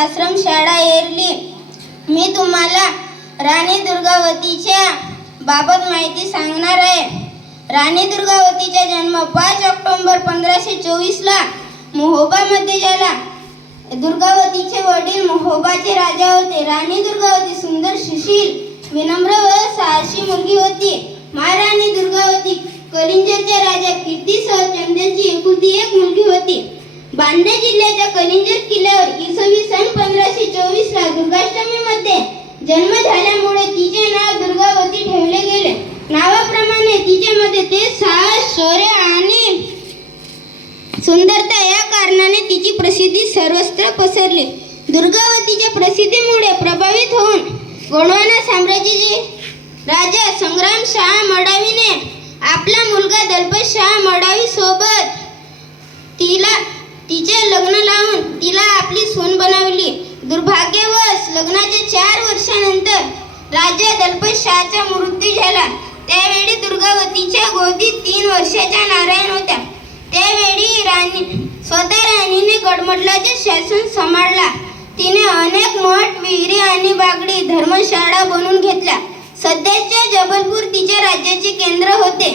आश्रमशाळा एरली। मी तुम्हाला राणी दुर्गावतीच्या बाबत माहिती सांगणार आहे। राणी दुर्गावतीचा जन्म 5 ऑक्टोबर 1524 ला महोबामध्ये झाला। दुर्गावतीचे वडील महोबाचे राजा होते। राणी दुर्गावती सुंदर, सुशील, विनम्र व साहसी मुलगी होती। महाराणी दुर्गावती कलिंजरच्या राजा कीर्तिचंद्राची एकुलती एक मुलगी होती। बांदा जिल्ह्याच्या कलिंजर किल्ल्यावर इसवी सन 1524 ला दुर्गाष्टमीमध्ये जन्म झाल्यामुळे तिचे नाव दुर्गावती ठेवले गेले। नावाप्रमाणे तिच्यामध्ये ते साहस, शौर्य आणि सुंदरता या कारणाने तिची प्रसिद्धी सर्वत्र पसरली। दुर्गावतीच्या प्रसिद्धीमुळे प्रभावित होऊन गोंडवाना साम्राज्याचे राजा संग्रामशाह मडावीने आपला मुलगा दलपतशाह मडावी सोबत तिचे लग्न लावून तिला आपली सून बनवली। दुर्भाग्यवश लग्नाच्या 4 वर्षानंतर राजा दलपतशाहचा मृत्यू झाला। त्यावेळी दुर्गावतीच्या गोदीत 3 वर्षाच्या नारायण होत्या। त्यावेळी स्वतः राणीने गडमडलाचे शासन सांभाळला। तिने अनेक मठ, विहिरी आणि बागडी, धर्मशाळा बनवून घेतल्या। सध्याच्या जबलपूर तिच्या राज्याचे केंद्र होते।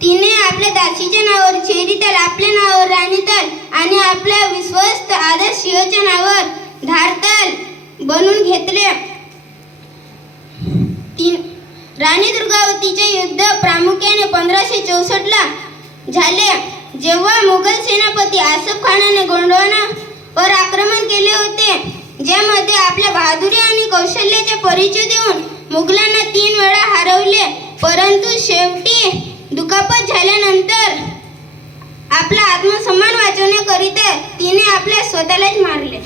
तिने आपल्या दासीच्या नावावर चेरीताल, आपल्या नावावर राणीताल आणि आपल्या विश्वस्त आदर्श सिंहच्या नावावर धारताल बनवून घेतले। राणी दुर्गावतीचे युद्ध प्रामुख्याने 1564 ला झाले, जेव्हा मुघल सेनापती आसफ खानाने गोंडवानावर आक्रमण केले होते, ज्यामध्ये आपल्या बहादुरी आणि कौशल्याचा परिचय देऊन मुघलांना 3 वेळा हरवले। परंतु शेवटी दुखापत झाल्यानंतर आपला आत्मसन्मान वाचवण्याकरिता तिने आपल्या स्वतःलाच मारले।